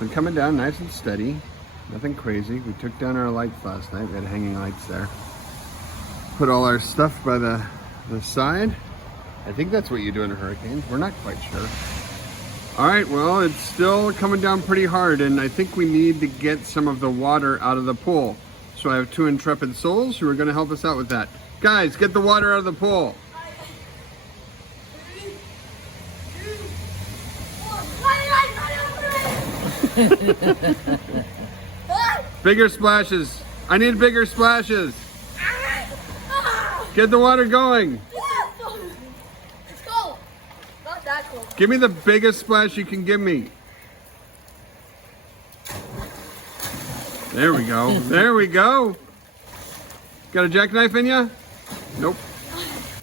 been coming down nice and steady. Nothing crazy. We took down our lights last night. We had hanging lights there. Put all our stuff by the side. I think that's what you do in a hurricane. We're not quite sure. All right, well, it's still coming down pretty hard, and I think we need to get some of the water out of the pool. So I have two intrepid souls who are gonna help us out with that. Guys, get the water out of the pool. 3, 2, 1. Bigger splashes. I need bigger splashes. Get the water going. It's cold. Not that cold. Give me the biggest splash you can give me. There we go. There we go. Got a jackknife in ya? Nope.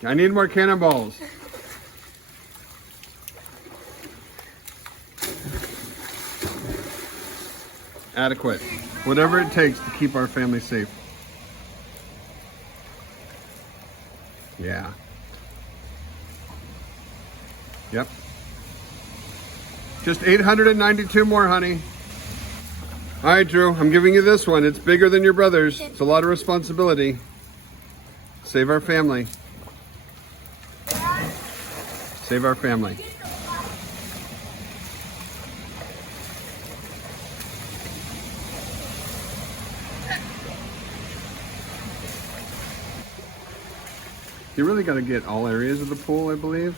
I need more cannonballs. Adequate. Whatever it takes to keep our family safe. Yeah. Yep. Just 892 more, honey. All right, Drew, I'm giving you this one. It's bigger than your brother's. It's a lot of responsibility. Save our family. Save our family. You really got to get all areas of the pool, I believe.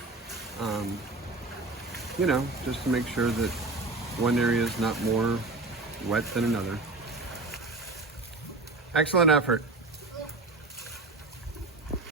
You know, just to make sure that one area is not more wet than another. Excellent effort.